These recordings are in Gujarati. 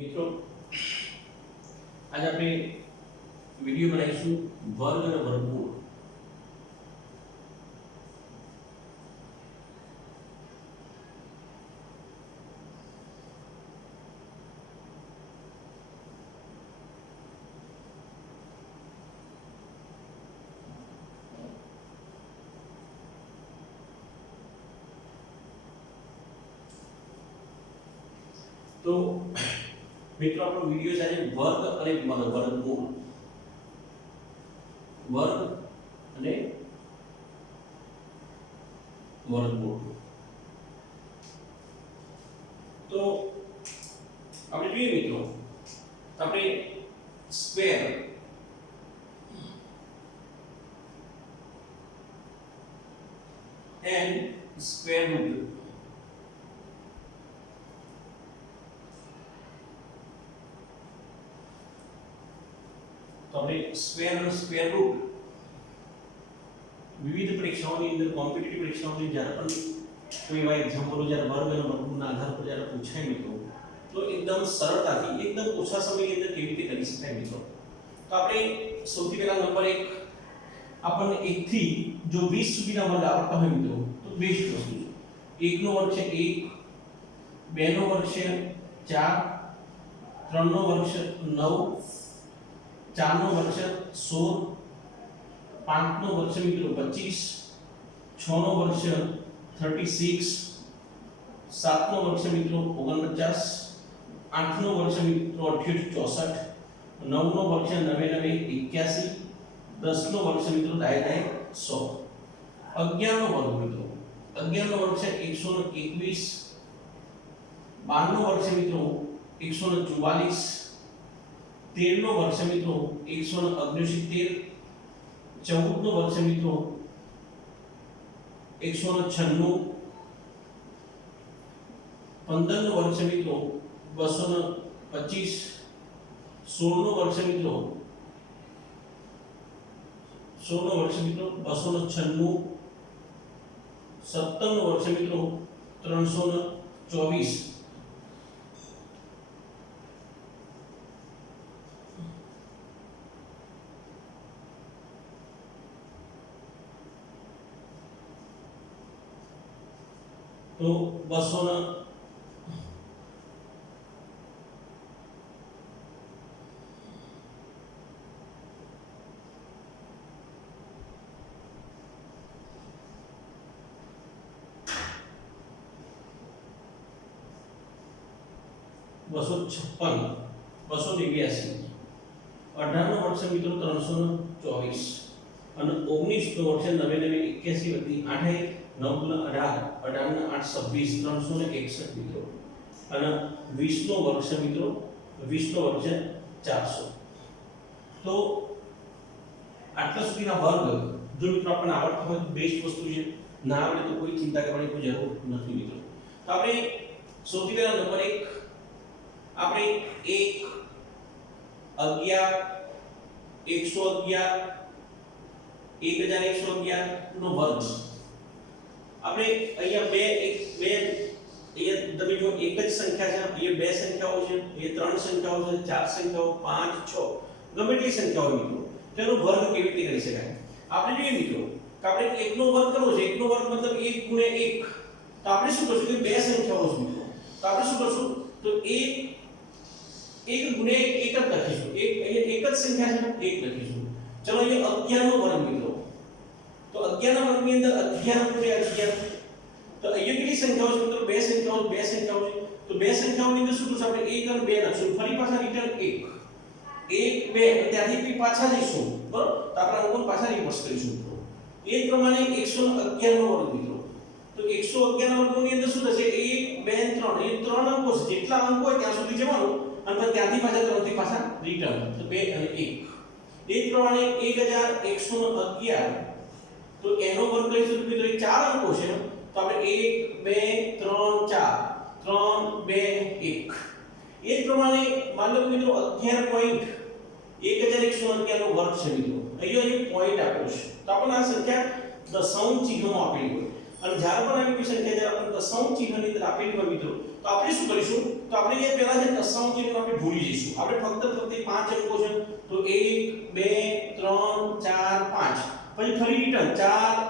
મિત્રો आज આપણે વિડિયો બનાવીશું વર્ગ અને વર્ગમૂળ। तो મિત્રો આપણો વિડિયો છે આજે વર્ગ અને વર્ગમૂળ। વર્ગ અને વર્ગમૂળ। તો આપણે જોઈએ મિત્રો આપણે સ્ક્વેર એન્ડ સ્ક્વેર રૂટ तो આપણે સ્ક્વેર અને સ્ક્વેર રૂટ વિવિધ પરીક્ષાઓની અંદર કોમ્પિટિટિવ પરીક્ષાઓની જ્યારે પણ કોઈ એવા એક્ઝામ્પલો જ્યારે વર્ગ અને વર્ગમૂળના આધાર પર જ્યારે પૂછાય મિત્રો તો એકદમ સરળતાથી એકદમ ઓછા સમયની અંદર કેવી રીતે કરી શકાય મિત્રો। તો આપણે સૌથી પહેલા નંબર 1 આપણને 1 થી જો 20 સુધીના વર્ગ આવડતા હોય મિત્રો તો બેસ્ટ વસ્તુ છે। 1 નો વર્ગ છે 1, 2 નો વર્ગ છે 4, 3 નો વર્ગ છે 9, 4 નો वर्ग है 16, 5 नो वर्ग है मित्रों 25, 6 नो वर्ग है 36, 7 नो वर्ग है मित्रों 49, 8 नो वर्ग है मित्रों 64, 9 नो वर्ग है 99, 81, 10 नो वर्ग है मित्रों 100, 11 नो वर्ग मित्रों 11 नो वर्ग है 121, 12 नो वर्ग है मित्रों 144, 13 નો વર્ગ છે મિત્રો 169, 14 નો વર્ગ છે મિત્રો 196, 15 નો વર્ગ છે મિત્રો 225, 16 નો વર્ગ છે મિત્રો 296, 17 નો વર્ગ છે મિત્રો 324, तो 200 256, 282, 18 નો વર્ગ છે મિત્રો 324 અને 19 નો વર્ગ છે 99, 81 વત્તી 8 9 નો 18, 18 નો 8 26, 361 મિત્રો અને 20 નો વર્ગ છે મિત્રો 20 નો વર્ગ છે 400। તો આટલા સુધીના વર્ગ જો મિત્રો આપણને આવડતા હોય તો બેસ્ટ વસ્તુ છે, ના આવડે તો કોઈ ચિંતા કરવાની કોઈ જરૂર નથી મિત્રો। તો આપણે સૌથી પહેલા નંબર 1 આપણે 1 11 111 1111 નો વર્ગ આપણે અહીંયા બે અહીંયા તમે જો એક જ સંખ્યા છે, અહીંયા બે સંખ્યાઓ છે, અહીંયા ત્રણ સંખ્યાઓ છે, ચાર સંખ્યાઓ, 5 6 ગમે તેટલી સંખ્યાઓ મિત્રો તેનો વર્ગ કેવી રીતે કરી શકાય। આપણે જોઈએ મિત્રો કે આપણે 1 નો વર્ગ કરવો છે, 1 નો વર્ગ મતલબ 1 ગુણ્યા 1, તો આપણે શું કરશું કે બે સંખ્યાઓ છે મિત્રો, તો આપણે શું કરશું તો 1 ગુણ્યા 1 જ લખીશું, અહીંયા એક જ સંખ્યા છે 1 લખીશું। ચલો અહીંયા 11 નો વર્ગ મિત્રો, તો 11 ના વર્ગની અંદર 11 ગુણ્યા 11, તો અહીંયા કેટલી સંખ્યાઓ છે મિત્રો બે સંખ્યાઓ છે, તો બે સંખ્યાઓની અંદર શું કરશું આપણે 1 અને 2 લખશું, ફરી પાછા રિટર્ન 1 1 2 ત્યાંથી પાછા જઈશું બરોબર, તો આપણે અંકોને પાછા રિવર્સ કરીશું મિત્રો। એ પ્રમાણે 111 નો વર્ગ મિત્રો, તો 111 ના વર્ગની અંદર શું થશે 1 2 3, એ ત્રણ અંકો છે, જેટલા અંકો હોય ત્યાં સુધી જવાનું અને ત્યાંથી પાછા 3 થી પાછા રિટર્ન, તો 2 અને 1। એ પ્રમાણે 1111 तो एनो वर्ग કરીશું મિત્રો એ ચાર અંકો છે, તો આપણે 1 2 3 4 3 2 1। એ જ પ્રમાણે માન લો મિત્રો 11.1111 નો વર્ગ છે મિત્રો, અહીંયા પોઈન્ટ આપ્યો છે, તો આપણને આ સંખ્યા દશાંશ ચિહ્નમાં આપેલી હોય અને જ્યારે પણ આવી કોઈ સંખ્યા જ્યારે આપણે દશાંશ ચિહ્નની અંદર આપેલી હોય મિત્રો તો આપણે શું કરીશું તો આપણે એ પહેલા જે દશાંશ ચિહ્ન આપણે ભૂલી જઈશું આપણે ફક્ત 5 અંકો છે તો 1 2 3 4 5 પછી ફરી રિટર્ન 4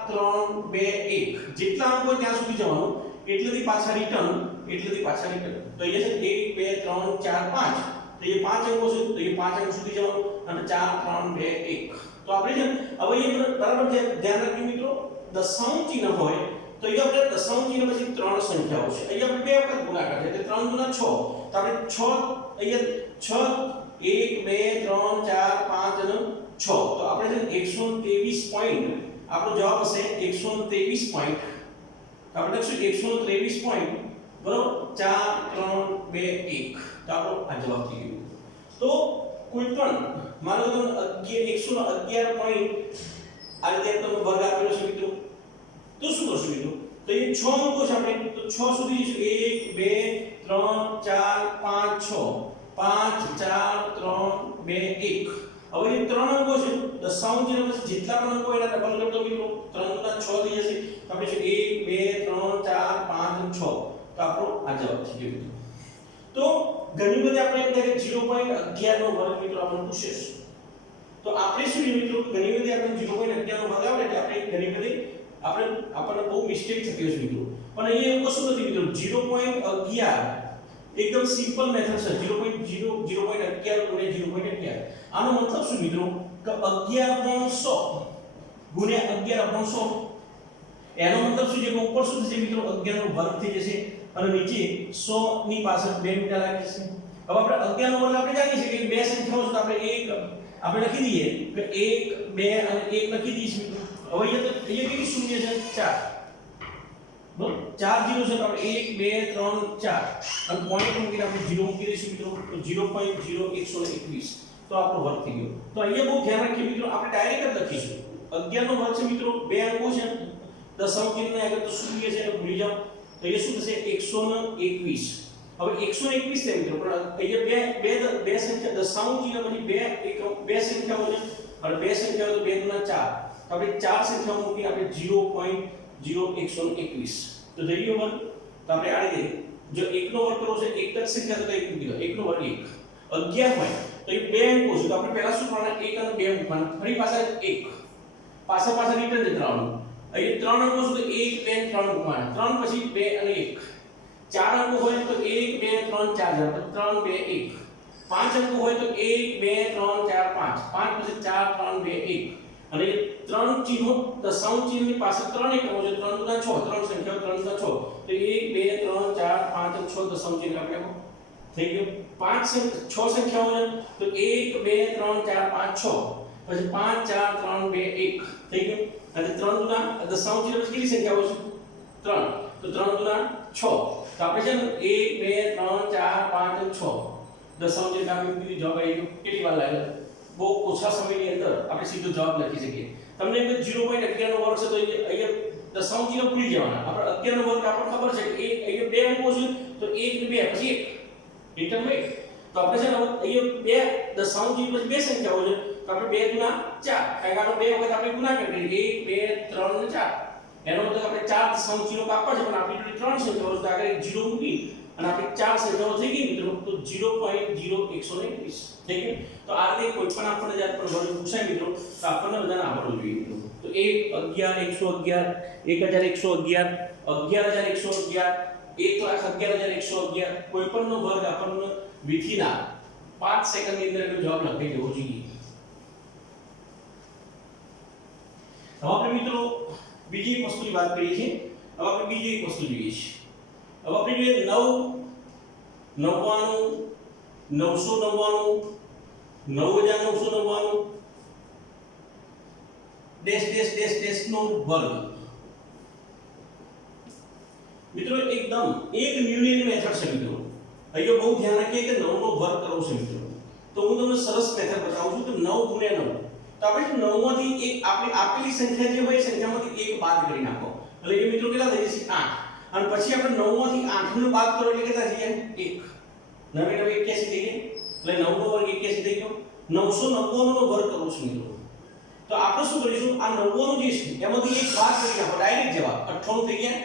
3 2 1 જેટલા અંકો ત્યાં સુધી જવાનું એટલેથી પાછા રિટર્ન તો અહીંયા છે 1 2 3 4 5 તો એ 5 અંકો છે તો એ 5 અંક સુધી જવાનું અને 4 3 2 1 તો આપણે છે હવે એ બરાબર ધ્યાન રાખજો મિત્રો દશાંશ ચિહ્ન હોય તો અહીંયા આપણે દશાંશ ચિહ્ન પછી ત્રણ સંખ્યાઓ છે અહીંયા આપણે બે વખત ગુણાકાર છે એટલે 3 ગુણ્યા 6 તો આપણે 6 અહીંયા 6 1 2 3 4 5 અને 6 તો આપણે છે 123 પોઈન્ટ આપણો જવાબ હશે 123 પોઈન્ટ તો આપણે લખશું 123 પોઈન્ટ બરોબર 4 3 2 1 તો આપણો આ જવાબ થઈ ગયો તો કોઈ પણ માનો કે તમે 111 પોઈન્ટ આ રીતે તમે વર્ગ આપેલો છે મિત્રો તો શું કરશું મિત્રો તો એ 6 અંકો છે આપણે તો 6 સુધી જઈશું 1 2 3 4 5 6 5 4 3 2 1 હવે એ 3 અંકો છે દશાંશ ચિહ્ન પછી જેટલા પણ અંકો એના ડબલ કરી દો મિત્રો 3 ગુણ્યા 6 થઈ જશે તો આપણે છે 1 2 3 4 5 અને 6 તો આપણો આ જવાબ થઈ ગયો મિત્રો તો ઘણી બધી આપણે એમ થાય કે 0.11 નો વર્ગ મિત્રો આપણને પૂછે છે તો આપણે શું મિત્રો ઘણી બધી આપણે 0.11 નો વર્ગ આવે એટલે આપણે ઘણી બધી આપણને બહુ મિસ્ટેક થતી હોય છે મિત્રો પણ અહીંયા એવું કશું નથી મિત્રો 0.11 एकदम सिंपल मेथड છે 0.11 ગુણ્યા 0.11 આનો મતલબ શું મિત્રો કે 11/100 ગુણ્યા 11/100 એનો મતલબ શું છે કે ઉપર શું થશે મિત્રો 11 નો વર્ગ થઈ જશે અને નીચે 100 ની પાછળ 2 મીટર લાગી જશે હવે આપણે 11 નો વર્ગ આપણે જાણીએ છીએ કે બે સંખ્યાઓ છે તો આપણે આપણે લખી દઈએ કે 1 2 અને 1 લખી દઈશું હવે અહીંયા કેટલી શૂન્ય છે 4 બરાબર 4 0 છે તો આપણે 1 2 3 4 અને પોઈન્ટ મૂકીને આપણે 0 મૂકી દઈશું મિત્રો તો 0.0121 તો આપણો વર્ગ થઈ ગયો તો અહીંયા બહુ ધ્યાન રાખીએ મિત્રો આપણે ડાયરેક્ટ જ લખીશું 11 નો વર્ગ છે મિત્રો બે અંકો છે દશાંશ ચિહ્ન આગળ તો શૂન્ય છે એટલે ભૂલી જાઓ તો એ શું થશે 121 હવે 121 છે મિત્રો પણ અહીંયા બે સંખ્યા દશાંશ ચિહ્ન પછી બે સંખ્યાઓ છે અને બે સંખ્યાઓ તો 2 ગુણ્યા 4 તો આપણે ચાર સંખ્યાઓ મૂકી આપણે 0.0121 તો થઈ ગયો વર્ગ તો આપણે આ રીતે જો 1 નો વર્ગ કરવો છે એક જ સંખ્યા તો 1 મૂકી દો 1 નો વર્ગ 1 11 હોય તો એ બે અંકો છે તો આપણે પહેલા શું કરવાના 1 અને 2 મૂકવાના ફરી પાછા 1 પાછા રિટર્ન જવાનું અહીં 3 અંકો છે તો 1 2 3 મૂકવાના 3 પછી 2 અને 1 ચાર અંકો હોય તો 1 2 3 4 3 2 1 પાંચ અંકો હોય તો 1 2 3 4 5 5 પછી 4 3 2 1 અને ત્રણ ચિહ્નો દશાંશ ચિહ્નની પાસે ત્રણ એકમો છે 3 ગુણ્યા 6 ત્રણ સંખ્યાઓ 3 ગુણ્યા 6 તો 1 2 3 4 5 અને 6 દશાંશ ચિહ્ન આપણે થઈ ગયું પાંચ 6 સંખ્યાઓ છે તો 1 2 3 4 5 6 પછી 5 4 3 2 1 થઈ ગયું અને 3 ગુણ્યા દશાંશ ચિહ્ન પછી કેટલી સંખ્યાઓ છે 3 તો 3 ગુણ્યા 6 તો આપણે છે ને 1 2 3 4 5 અને 6 દશાંશ ચિહ્ન આપણે બીજી જવાબ આવી ગયો કેટલી વાર લાગે બહુ ઓછા સમયની અંદર આપણે સીધો જવાબ લખી શકીએ તમને એક 0.11 નો વર્ગ છે તો અહીંયા દશાંશ ચિહ્ન ભૂલી જવાના આપણે 11 નો વર્ગ આપણને ખબર છે કે અહીંયા બે અંકો છે તો 1 2 પછી 1 રિટર્ન હોય તો આપણે છે ને અહીંયા બે દશાંશ ચિહ્ન પછી બે સંખ્યાઓ છે તો આપણે 2 ગુણ્યા 4 કારણ કે બે વખત આપણે ગુણાકાર કરીએ 1 2 3 અને 4 એનો મતલબ આપણે ચાર દશાંશ ચિહ્નો કાપવા છે પણ આપણી જોડે ત્રણ સંખ્યાઓ છે તો આગળ 0 મૂકી અને આપણી ચાર સંખ્યાઓ થઈ ગઈ મિત્રો તો 0.0121 થઈ ગયું તો આ રીતે કોઈ પણ આપણને જ્યારે પણ વર્ગ પૂછાય મિત્રો તો આપણને બધાને આવડવું જોઈએ મિત્રો તો 1,11,111 કોઈ પણનો વર્ગ આપણને વિધિના 5 સેકન્ડની અંદર એનો જવાબ લખી દેવો જોઈએ હવે આપણે મિત્રો બીજી એક વસ્તુની વાત કરીએ છીએ હવે આપણે બીજી એક વસ્તુ જોઈએ છીએ હવે આપણે જોઈએ 999 999 ડેશ નો વર્ગ મિત્રો એકદમ એક યુનિયન મેથડ છે મિત્રો અહીંયા બહુ ધ્યાન રાખીએ કે 9 નો વર્ગ કરવો છે મિત્રો તો હું તમને સરસ મેથડ બતાવું છું કે 9 ગુણ્યા 9 તો આપણે 9 માંથી એક આપણે આપેલી સંખ્યા જે હોય એ સંખ્યામાંથી એક બાદ કરી નાખો એટલે એ મિત્રો કેટલા થઈ જશે 8 અને પછી આપણે 9 માંથી 8 નો બાદ કરો એટલે કેટલા થઈ જાય 1 નવે 81 થઈ ગઈ એટલે 9 નો વર્ગ 81 થઈ ગયો 999 નો વર્ગ કરવો છે મિત્રો તો આપણે શું કરીશું આ 99 જે છે એમાંથી એક બાદ કરી નાખો ડાયરેક્ટ જવાબ 98 થઈ ગયા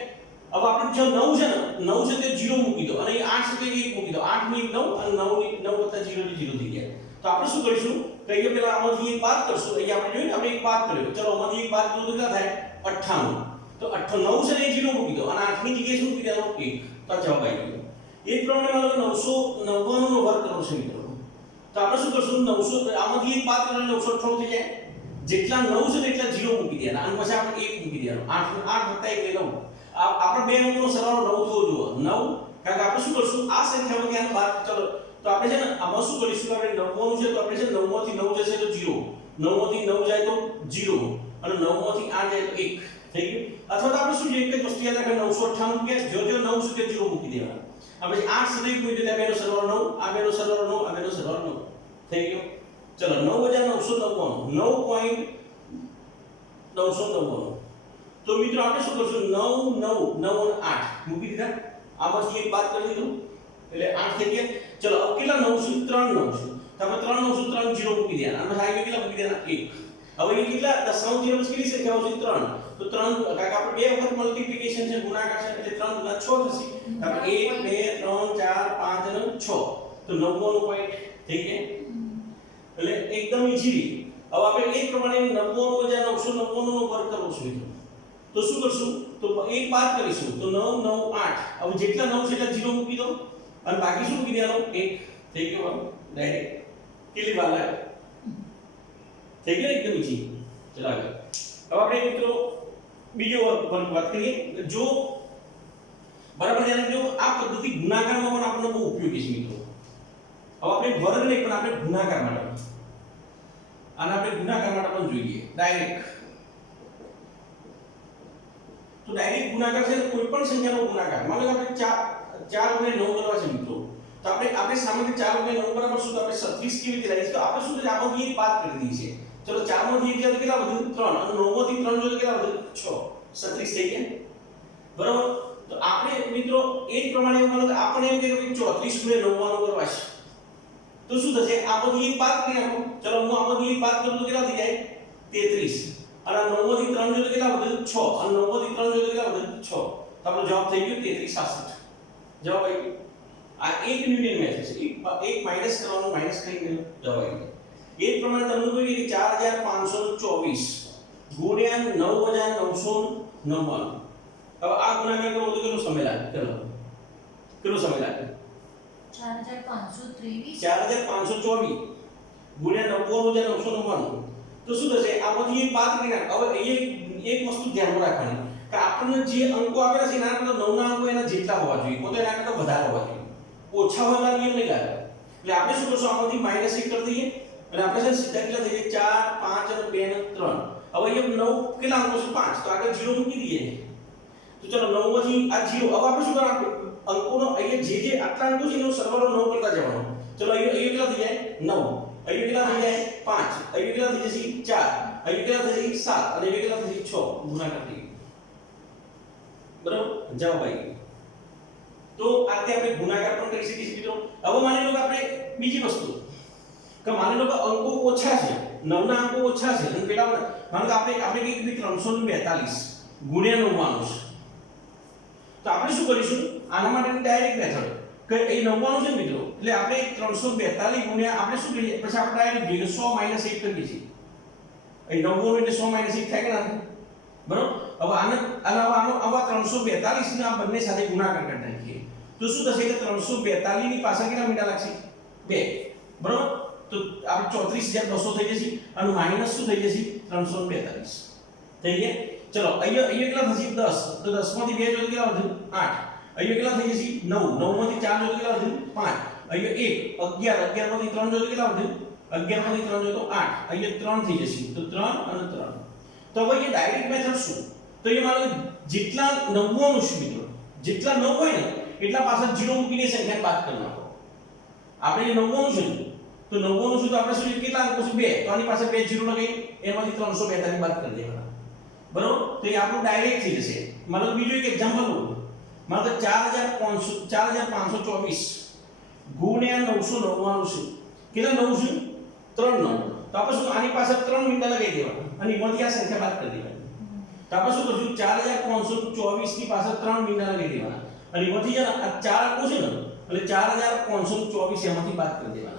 હવે આપણે જો 9 છે ને 9 છે તે 0 મૂકી દો અને 8 છે તે 1 મૂકી દો 8 ની 9 અને 9 ની 9 વત્તા 0 ની 0 થઈ ગયા તો આપણે શું કરીશું કે અહીંયા પેલા આમાંથી એક બાદ કરશું અહીંયા આપણે જોયું ને આપણે એક બાદ કર્યો ચલો આમાંથી એક બાદ કરો તો કેટલા થાય 98 તો 9 છે ને 0 મૂકી દો અને 8 ની જગ્યાએ શું મૂકી દેવાનું 1 તો જવાબ આવી ગયો એક પ્રમાણે માનો 999 નો વર્ગ કરવો છે મિત્રો તો આપણે શું કરશું 900 આમાંથી એક બાદ કરીને 998 થઈ જાય જેટલા 9 છે તેટલા 0 મૂકી દેવાના અને પછી આપણે 1 મૂકી દેવાનું 8 8 1 એટલે 9 આપણે બે અંકોનો સરવાળો 9 થવો જોઈએ 9 કારણ કે આપણે શું કરશું આ સંખ્યામાંથી આને બાદ ચલો તો આપણે છે ને આમાં શું કરીશું આપણે 99 છે તો આપણે છે 9 માંથી 9 જશે તો 0 9 માંથી 9 જાય તો 0 અને 9 માંથી 8 જાય તો 1 થઈ ગયું અથવા તો આપણે શું એક જ વસ્તુ યાદ રાખે 998 કે જો 9 છે તે 0 મૂકી દેવાના હવે 8 સુધી કોઈ એટલે બેનો સરવાળો 9 આ બેનો સરવાળો 9 આ બેનો સરવાળો 9 થઈ ગયો ચલો 9999 9.999 તો મિત્રો આપણે શું કરશું 9 9 9 અને 8 મૂકી દીધા આમાંથી એક બાદ કરી દીધું એટલે 8 થઈ ગયા ચલો હવે કેટલા 9 છે 3 9 છે તો આપણે 3 9 3 0 મૂકી દેવાના અને પછી કેટલા મૂકી દેવાના 1 હવે એ કેટલા દશાંશ જેમ કેટલી સંખ્યાઓ છે 3 તો 3 કારણ કે આપણે બે વખત મલ્ટીપ્લિકેશન છે ગુણાકાર છે એટલે 3 ગુણ્યા 6 થશે આપણે 1 2 3 4 5 અને 6 તો 99 પોઈન્ટ થઈ ગયા એટલે એકદમ ઈઝી હવે આપણે એક પ્રમાણે 99,999 નો વર્ગ કરવો છે તો શું કરશું તો એક બાદ કરીશું તો 9 9 8 હવે જેટલા 9 છે એટલા 0 મૂકી દો અને બાકી શું મૂકી દેવાનું 1 થઈ ગયો ડાયરેક્ટ કેટલી વાર લાગે થઈ ગયો એકદમ ઈઝી ચલો આગળ હવે આપણે મિત્રો બીજો વર્ગ વાત કરીએ જો બરાબર ધ્યાન જો આ પદ્ધતિ ગુણાકારમાં પણ આપણને બહુ ઉપયોગી છે મિત્રો હવે આપણે વર્ગ નહીં પણ આપણે ગુણાકાર માટે આને આપણે ગુણાકાર માટે પણ જોઈએ ડાયરેક્ટ તો ડાયરેક્ટ ગુણાકાર છે કોઈ પણ સંખ્યાનો ગુણાકાર માનો કે આપણે 4 ગુણ્યા 9 કરવા છે મિત્રો તો આપણે સામાન્ય 4 ગુણ્યા 9 બરાબર શું તો આપણે 36 કેવી રીતે લઈશું તો આપણે શું છે આમાંથી એક બાદ કરી દઈએ છે ચલો 4 માંથી 1 જાય તો કેટલા વધુ 3 અને 9 માંથી 3 જો તો કેટલા વધુ 6 36 થઈ ગયા બરાબર તો આપણે મિત્રો એ જ પ્રમાણે એવું માનો કે આપણે એમ કે 34 ગુણ્યા 9 કરવા છે તો શું થશે આમાંથી એક બાદ કરી નાખો ચલો હું આમાંથી એક બાદ કરું તો કેટલા થઈ જાય 33 અને 9 માંથી 3 જો તો કેટલા વધુ 6 અને 9 માંથી 3 જો તો કેટલા વધુ 6 તો આપણો જવાબ થઈ ગયો 33 66 જવાબ આવી ગયો આ એક ન્યૂટન મેથડ છે એક માઈનસ કરવાનું માઈનસ કરીને જવાબ આવી ગયો એ જ પ્રમાણે તમને કહ્યું કે 4524 ગુણ્યા 9999 હવે આ ગુણાકાર કરો તો કેટલો સમય લાગે ચલો કેટલો સમય લાગે 4524 ગુણ્યા 99999 તો શું થશે આમાંથી એક બાદ કરી નાખ હવે એક વસ્તુ ધ્યાનમાં રાખવાની કે આપણને જે અંકો આપેલા છે એના કરતા 9 ના અંકો એના જેટલા હોવા જોઈએ પોતે એના કરતા વધારે હોવા જોઈએ ઓછા હોય તો નિયમ નહીં લાગે એટલે આપણે શું કરશું આમાંથી -1 કરી દઈએ અને આપણે છે સીધા કેટલા થઈ જાય 4 5 અને 2 અને 3 હવે અહીંયા 9 કેટલા અંકો છે 5 તો આગળ 0 મૂકી દઈએ તો ચલો 9 માંથી આ 0 હવે આપણે શું કરવાનું અંકોનો અહીંયા જે આટલા અંકો છે એનો સરવાળો 9 કરતા જવાનો ચલો અહીંયા કેટલા થઈ જાય 9 અહીંયા કેટલા થઈ જાય 5 અહીંયા કેટલા થઈ જશે 4 અહીંયા કેટલા થઈ જશે 7 અને અહીંયા કેટલા થઈ જશે 6 ગુણાકાર થઈ બરાબર જવાબ આવી ગયો તો આ રીતે આપણે ગુણાકાર પણ કરી શકીએ છીએ મિત્રો હવે માની લો કે આપણે બીજી વસ્તુ કે માની લો કે અંકો ઓછા છે 9 ના અંકો ઓછા છે અને કેટલા માનો કે આપણે કીધું 342 ગુણ્યા 9 માનું છે તો આપણે શું કરીશું આના માટેની ડાયરેક્ટ મેથડ કે એ 99 છે મિત્રો એટલે આપણે 342 ગુણ્યા આપણે શું કરીએ પછી આપણે ડાયરેક્ટ જોઈએ 100 - 1 કરીએ છીએ એ 99 એટલે 100 - 1 થાય કે ના બરોબર હવે આનો આવા 342 ના બંને સાથે ગુણાકાર કરી નાખીએ તો શું થશે કે 342 ની પાછળ કેટલા મીંડા લાગશે 2 બરોબર તો આપણે 34200 થઈ જશે અને માઈનસ શું થઈ જશે 342 થઈ ગયા ચલો અહીંયા કેટલા થશે 10 તો 10 માંથી 2 જો તો કેટલા વધુ 8 અહીંયા કેટલા થઈ જશે 9 9 માંથી 4 જો તો કેટલા વધુ 5 અહીંયા 1 11 11 માંથી 3 જો તો કેટલા વધુ 11 માંથી 3 જો તો 8 અહીંયા 3 થઈ જશે તો 3 અને 3 તો હવે એ ડાયરેક્ટ મેથડ શું તો એ માનો જેટલા 99 છે મિત્રો જેટલા 9 હોય ને એટલા પાછળ 0 મૂકીને સંખ્યા બાદ કરી નાખો આપણે 99 છે તો 99 છે તો આપણે શું કેટલા અંકો છે 2 તો આની પાછળ 2 0 લગાવી એમાંથી 342 બાદ કરી દેવાના બરોબર તો એ આપણું ડાયરેક્ટ થઈ જશે માનો બીજો એક એક્ઝામ્પલ લઉં માનો કે 4524 ગુણ્યા 999 છે કેટલા 9 છે 3 9 તો આપણે શું આની પાછળ 3 મીંડા લગાવી દેવાના અને એમાંથી આ સંખ્યા બાદ કરી દેવાની તો આપણે શું કરશું 4324 ની પાછળ 3 મીંડા લગાવી દેવાના અને એમાંથી છે ને આ 4 અંકો છે ને એટલે 4524 એમાંથી બાદ કરી દેવાના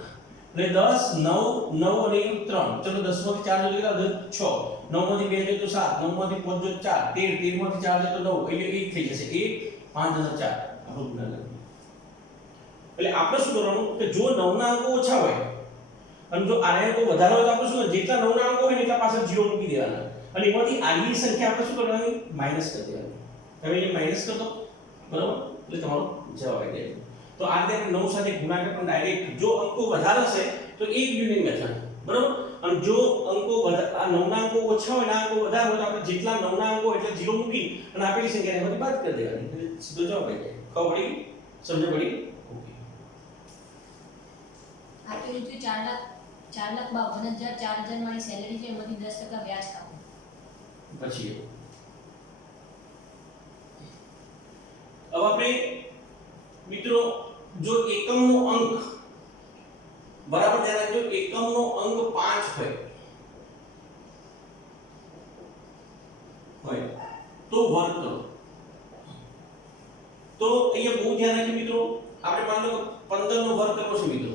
એટલે 10 9 9 અને 3 ચલો 10 માંથી 4 જો કેટલા 6 9 માંથી 2 જો તો 7 9 માંથી 5 જો 4 13 13 માંથી 4 જો તો 9 એટલે 1 થઈ જશે 1 5 અને 4 આપણો ગુણાકાર એટલે આપણે શું કરવાનું કે જો 9 ના અંકો ઓછા હોય અને જો આના અંકો વધારે હોય તો આપણે શું જેટલા 9 ના અંકો હોય એટલા પાછળ 0 મૂકી દેવાના અને એમાંથી આગલી સંખ્યા આપણે શું કરવાની માઈનસ કરી દેવાની હવે એ માઈનસ કરી દો બરાબર એટલે તમારો જવાબ આવી જાય તો આ રીતે 9 સાથે ગુણાકાર પણ ડાયરેક્ટ જો અંકો વધારે હશે તો એક યુનિટ મેથડ બરાબર અને જો અંકો આ 9 ના અંકો ઓછા હોય ના અંકો વધારે હોય તો આપણે જેટલા 9 ના અંકો એટલે 0 મૂકી અને આપેલી સંખ્યાને એમાંથી બાદ કરી દેવાની એટલે સીધો જવાબ આવી જાય ખબર પડી સમજ પડી ઓકે આપેલું જો 4,52,000 વાળી સેલેરી છે એમાંથી 10% વ્યાજ કાપો પછી अब આપણે મિત્રો જો એકમનો અંક બરાબર ધ્યાન રાખજો એકમનો અંક 5 હોય તો વર્ગ કરો તો અહીંયા બહુ ધ્યાન રાખજો મિત્રો આપણે માન લો 15 નો વર્ગ કરવો છે મિત્રો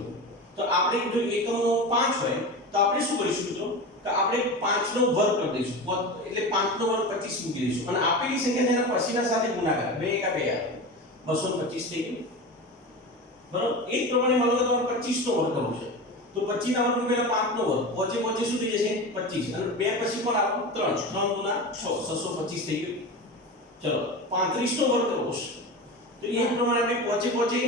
તો આપણે જો એકમનો 5 હોય તો આપણે શું કરીશું મિત્રો કે આપણે 5 નો વર્ગ કરી દઈશું એટલે 5 નો વર્ગ 25 મૂકી દઈશું અને આપેલી સંખ્યા તેના પછીના સાથે ગુણાકાર 2 એકા 2 225 થઈ ગયું બરાબર એ જ પ્રમાણે માનો કે તમારે 25 નો વર્ગ કરવો છે તો 25 ના વર્ગ પહેલા 5 નો વર્ગ પહોંચે પહોંચે શું થઈ જશે 25 અને 2 પછી પણ આપણો 3 3 ગુણા 6 625 થઈ ગયું ચલો 35 નો વર્ગ કરવો છે તો એ પ્રમાણે આપણે પહોંચે પહોંચે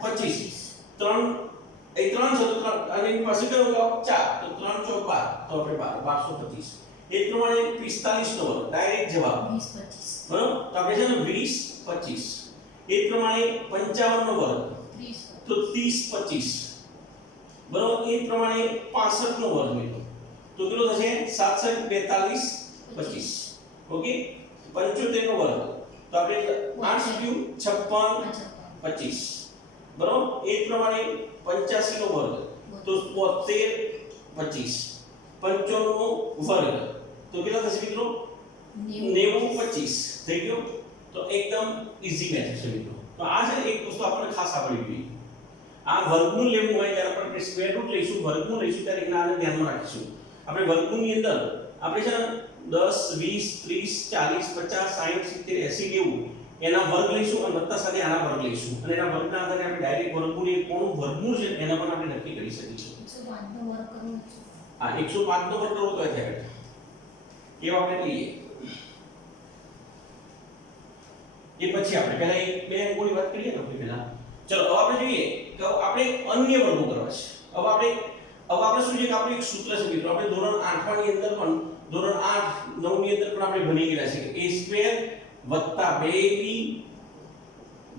25 3 એ 3 છે તો 3 અને એની પાસે કયો 4 તો 3 4 12 તો આપણે 1225 એ પ્રમાણે 45 નો વર્ગ ડાયરેક્ટ જવાબ 20 25 બરાબર તો આપણે છે ને 20 25 એ પ્રમાણે 55 નો વર્ગ 30 તો 30 25 બરાબર એ પ્રમાણે 65 નો વર્ગ મિત્રો તો કેટલો થશે 67 42 25 ઓકે 75 નો વર્ગ તો આપણે 8 ક્યુ 56 25 બરાબર એ પ્રમાણે 85 નો વર્ગ તો 73 25 95 નો વર્ગ તો કેટલા થશે મિત્રો 90 25 થઈ ગયો તો એકદમ ઈઝી મેથડ છે મિત્રો તો આ છે એક વસ્તુ આપણને ખાસ આવડવી જોઈએ આ વર્ગમૂળ લેવું હોય ત્યારે આપણે સ્ક્વેર રૂટ લઈશું વર્ગમૂળ લઈશું ત્યારે એક નાને ધ્યાનમાં રાખીશું આપણે વર્ગમૂળની અંદર આપણે છે ને 10 20 30 40 50 60 70 80 લેવું એના વર્ગ લઈશું અને વત્તા સાથે આના વર્ગ લઈશું અને એના વર્ગના આધારે આપણે ડાયરેક્ટ વર્ગમૂળ એ કોનું વર્ગમૂળ છે એના પણ આપણે નક્કી કરી શકીશું 105 નો વર્ગ કરવો છે આ 105 નો વર્ગ કરવો તો થાય એ આપણે લઈએ એ પછી આપણે પહેલા એક બે અંકોની વાત કરીએ ને પહેલા ચલો હવે આપણે જોઈએ કે આપણે અન્ય વર્ગો કરવા છે હવે આપણે શું છે કે આપણે એક સૂત્ર છે મિત્રો આપણે ધોરણ 8 ની અંદર પણ ધોરણ 8 9 ની અંદર પણ આપણે ભણી ગયા છે કે a સ્ક્વેર વત્તા 2ab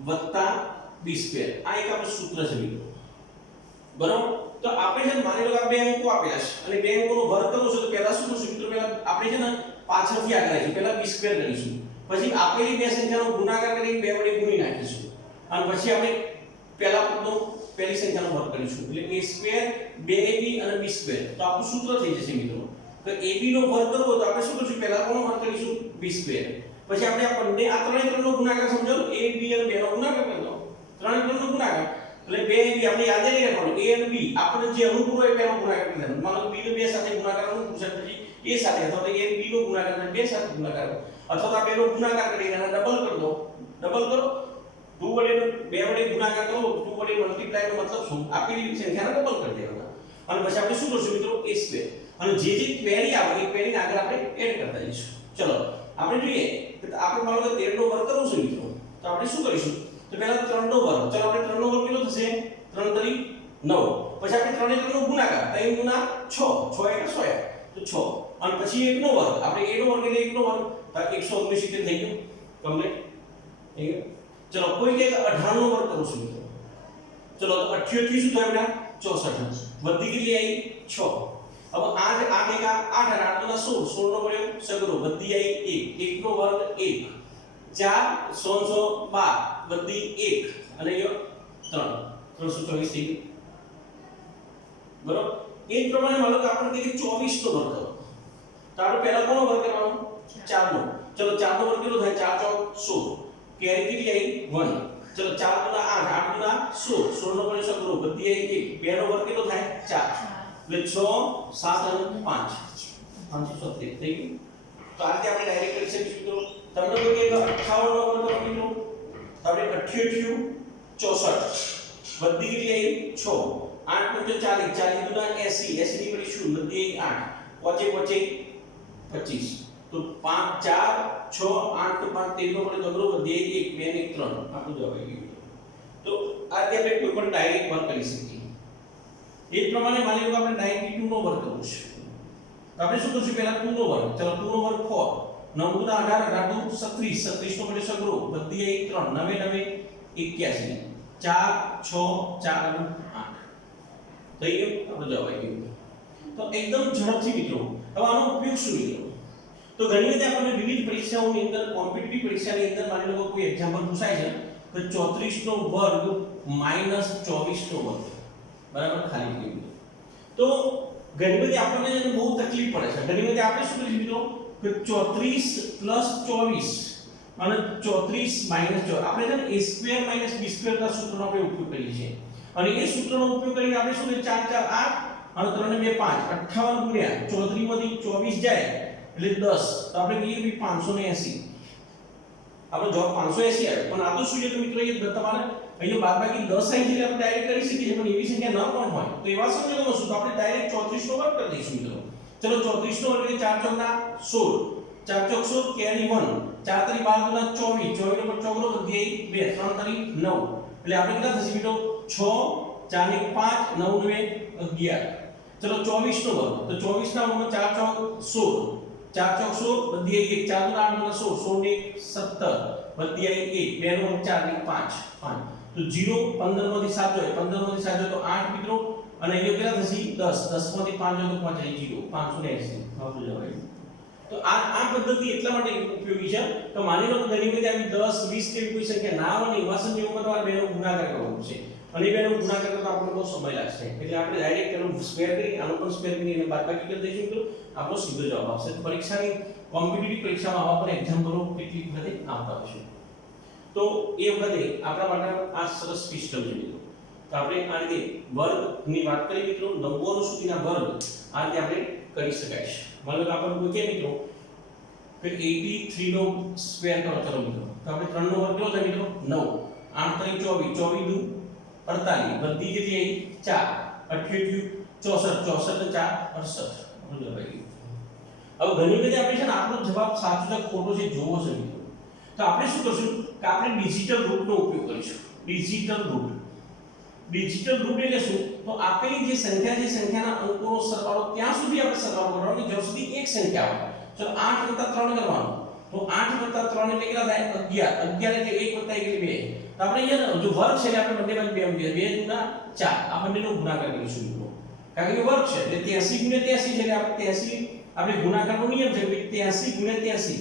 વત્તા b સ્ક્વેર આ એક આપણું સૂત્ર છે મિત્રો બરાબર તો આપણે છે માની લો કે આ બે અંકો આપેલા છે અને બે અંકોનો વર્ગ કરવો છે તો પહેલા શું કરશું મિત્રો પહેલા આપણે છે ને પાછળથી આગળ આવીશું પહેલા b સ્ક્વેર કરીશું પછી આપેલી બે સંખ્યાનો ગુણાકાર કરીને બે વડે ગુણી નાખીશું અને પછી આપણે પહેલા પદનો પહેલી સંખ્યાનો વર્ગ કરીશું એટલે a સ્ક્વેર 2ab અને b સ્ક્વેર તો આપણું સૂત્ર થઈ જશે મિત્રો તો ab નો વર્ગ કરવો તો આપણે શું કરીશું પહેલા કોનો વર્ગ કરીશું b સ્ક્વેર પછી આપણે આ બંને આ ત્રણે ત્રણનો ગુણાકાર સમજો a b અને 2 નો ગુણાકાર કરી દો ત્રણે ત્રણનો ગુણાકાર એટલે 2ab આપણે યાદ નહીં રાખવાનું a અને b આપણે જે અનુકૂળ હોય પહેલો ગુણાકાર કરી દેવાનો માનો કે b ને 2 સાથે ગુણાકાર કરવાનું પછી a સાથે અથવા તો a b નો ગુણાકાર કરીને 2 સાથે ગુણાકાર અથવા તો આ બેનો ગુણાકાર કરીને આને ડબલ કરી દો ડબલ કરો 2 વડે 2 વડે ગુણાકાર કરો 2 વડે મલ્ટીપ્લાય નો મતલબ શું આપેલી સંખ્યાને ડબલ કરી દેવાના અને પછી આપણે શું કરશું મિત્રો a સ્ક્વેર અને જે ક્વેરી આવે એ ક્વેરીને આગળ આપણે એડ કરતા જઈશું ચલો આપણે જોઈએ કે આપણે માનો કે 13 નો વર્ગ કરવો છે મિત્રો તો આપણે શું કરીશું તો પહેલા 3 નો વર્ગ ચલો આપણે 3 નો વર્ગ કેટલો થશે 3 તરી 9 પછી આપણે 3 ને 3 નો ગુણાકાર 3 ગુણા 6 6 એટલે 100 તો 6 અને પછી 1 નો વર્ગ આપણે a નો વર્ગ એટલે 1 નો વર્ગ તો 169 થઈ ગયું કમ્પ્લીટ થઈ ગયું ચલો કોઈ કે 18 નો વર્ગ કરો છું મિત્રો ચલો તો 88 શું થાય બેટા 64 વધી કેટલી આવી 6 अब 8 8 एका 8 અને 8 ના 16 16 નો મળ્યો સગરો વધી આવી 1 1 નો વર્ગ 1 4 112 વધી 1 અને યો 3 324 થઈ ગયું બરોબર એ જ પ્રમાણે માનો કે આપણે કે 24 નો વર્ગ કરો તો આપણે પહેલા કોનો વર્ગ કરવાનો 4 નો, ચલો 4 નો વર્ગ કેટલો થાય? 4 ચોક 16, કેરી કેટલી આવી? 1, ચલો 4 ગુણા 8, 8 ગુણા 16, 16 નો પણ સગરો બધી આવી 1, 2 નો વર્ગ કેટલો થાય? 4, એટલે 6 7 અને 5 570 થઈ ગયું. તો આ રીતે આપણે ડાયરેક્ટ કરી શકીશું મિત્રો. તમને કોઈ કે 58 નો વર્ગ કરો મિત્રો, તો આપણે 88 64 બધી કેટલી આવી? 6, 8 નો 40, 40 ગુણા 80, 80 ની પડી શું? બધી આવી 8, પહોંચે 25, તો 5 4 6 8 તો 5 13 નો પડે તો બરોબર બધી આવી 1 2 ને 3 આપણું જવાબ આવી ગયું. તો આ રીતે આપણે કોઈ પણ ડાયરેક્ટ વર્ક કરી શકીએ. એ જ પ્રમાણે માની લો કે આપણે 92 નો વર્ગ કરવો છે, તો આપણે શું કરશું? પહેલા 2 નો વર્ગ, ચલો 2 નો વર્ગ 4, 9 ગુણા 18, 18 36, 36 નો પડે સગરો બધી આવી 3, 9 9 81, 4 6 4 અને 8 થઈ ગયું, આપણો જવાબ આવી ગયો. તો એકદમ ઝડપથી મિત્રો હવે આનો ઉપયોગ શું મિત્રો? તો ઘણી વખત આપણને વિવિધ પરીક્ષાઓની અંદર, કોમ્પિટિટિવ પરીક્ષાની અંદર માની લો કોઈ એક્ઝામ્પલ પૂછાય છે તો 34 નો વર્ગ માઈનસ 24 નો વર્ગ બરાબર ખાલી થઈ ગયું. તો ઘણી બધી આપણને બહુ તકલીફ પડે છે. ઘણી વખત આપણે શું કરીશું મિત્રો કે 34 પ્લસ 24 અને 34 માઈનસ 24 આપણે છે ને a square minus b square ના સૂત્રનો આપણે ઉપયોગ કરીએ છીએ, અને એ સૂત્રનો ઉપયોગ કરીને આપણે શું કરીએ? 4 4 8 અને 3 ને 2 5, 58 ગુણ્યા 34 માંથી 24 જાય એટલે 10, તો આપણે કહીએ કે 580, આપણો જવાબ 580 આવે. પણ આ તો શું છે તો મિત્રો એ તમારે અહીંયા બાદબાકી 10 આવી એટલે આપણે ડાયરેક્ટ કરી શકીએ છીએ, પણ એવી સંખ્યા ન પણ હોય તો એવા સંજોગોમાં શું, તો આપણે ડાયરેક્ટ 34 નો વર્ગ કરી દઈશું મિત્રો. ચલો 34 નો વર્ગ એટલે 4 ચોક ના 16, 4 ચોક 16 કેરી 1, 4 તરી 12 ગુણા 24, 24 નો ચોગડો વધી 2, 3 તરી 9, એટલે આપણે કેટલા થશે મિત્રો? 6 4 ને 5 9 ને 11. ચલો 24 નો વર્ગ, તો 24 ના વર્ગમાં 4 ચોક 16, 4 ચોક 16 બધી આવી 1, 4 ગુણા 8 ગુણા 16, 16 ને 17 બધી આવી 1, 2 નો 4 ને 5 5, તો 0 15 માંથી 7 જાય, 15 માંથી 7 જાય તો 8 મિત્રો, અને અહીંયા કેટલા થશે? 10, 10 માંથી 5 જાય તો 5 આવી 0, 580 આવતો જવાબ. તો આ પદ્ધતિ એટલા માટે ઉપયોગી છે તો માની લો કે ઘણી બધી આવી 10 20 જેવી કોઈ સંખ્યા ના આવે એવા સંજોગોમાં તમારે બેનો ગુણાકાર કરવો છે, અને બેનો ગુણાકાર કરતા આપણને બહુ સમય લાગશે, એટલે આપણે ડાયરેક્ટ એનો સ્ક્વેર કરી આનો પણ સ્ક્વેર કરી અને બાદબાકી કરી દઈશું તો આપણો સીધો જવાબ આવશે. તો પરીક્ષાની કોમ્પિટિટિવ પરીક્ષામાં આવા પણ એક્ઝામ્પલો કેટલી વખતે આવતા હશે, તો એ વખતે આપણા માટે આ સરસ સિસ્ટમ છે મિત્રો. તો આપણે આ રીતે વર્ગની વાત કરી મિત્રો, 99 સુધીના વર્ગ આ રીતે આપણે કરી શકાય છે. મતલબ આપણે કોઈ કે મિત્રો કે 83 નો સ્ક્વેર કરો, ચલો મિત્રો તો આપણે 3 નો વર્ગ કેટલો થાય મિત્રો? 9, 8 તરી 24, 24 દુ 48 બધી કેટલી આવી 4, 88 64 64 ને 4 68 હવે ઘણી બધી આપણે છે ને આપણો જવાબ સાચો છે ખોટો છે જોવો છે મિત્રો. તો આપણે શું કરશું કે આપણે ડિજિટલ રૂટનો ઉપયોગ કરીશું. ડિજિટલ રૂટ એટલે શું? તો આપેલી જે સંખ્યા છે સંખ્યાના અંકોનો સરવાળો ત્યાં સુધી આપણે સરવાળો કરવાનો જ્યાં સુધી એક સંખ્યા આવે. ચલો 8 + 3 કરવાનો, તો 8 + 3 એટલે કેટલા થાય? 11 11 એટલે 1 + 1 એટલે 2. તો આપણે અહીંયા જો વર્ગ છે એટલે આપણે બંને બાજુ 2 2 4 આ બંનેનો ગુણાકાર કરીશું મિત્રો, કારણ કે વર્ગ છે એટલે 83 * 83 છે એટલે આપણે 83 આપણે ગુણાકારનો નિયમ છે કે 83 * 83,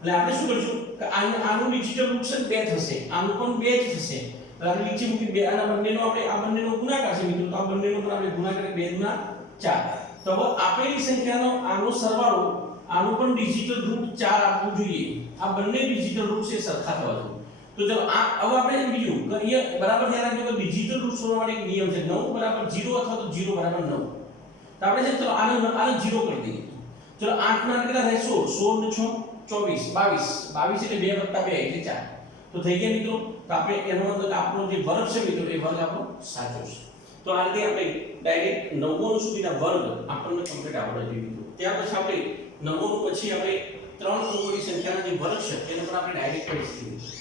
એટલે આપણે શું કરીશું કે આનું ડિજિટલ રૂટ છે 2 થશે, આનું પણ 2 જ થશે, એટલે આપણે નીચે મૂકી 2 આના બંનેનો આપણે આ બંનેનો ગુણાકાર છે મિત્રો, તો આ બંનેનો પણ આપણે ગુણાકાર 2 * 4. તો હવે આપેલી સંખ્યાનો આનો સરવાળો આનું પણ ડિજિટલ રૂટ 4 આપવું જોઈએ, આ બંને ડિજિટલ રૂટ છે સરખા થવા જોઈએ. તો ચલો આ હવે આપણે બીજું કે અહીંયા બરાબર ધ્યાન રાખજો કે ડિજિટલ રૂટ શોધવા માટે એક નિયમ છે 9 = 0 અથવા તો 0 = 9. તો આપણે છે ચલો આને 0 કરી દઈએ. ચલો 8 ના કેટલા થાય? 16 16 ને 6 24 22 એટલે 2 + 2 એટલે 4. તો થઈ ગયા મિત્રો. તો આપણે એનો મતલબ આપણો જે વર્ગ છે મિત્રો એ વર્ગ આપણો સાચો છે. તો આ રીતે આપણે ડાયરેક્ટ 99 સુધીના વર્ગ આપણને કમ્પ્લીટ આવડે છે મિત્રો. ત્યાર પછી આપણે 99 પછી આપણે 3 અંકોની સંખ્યાના જે વર્ગ છે એને પણ આપણે ડાયરેક્ટ કરી શકીએ.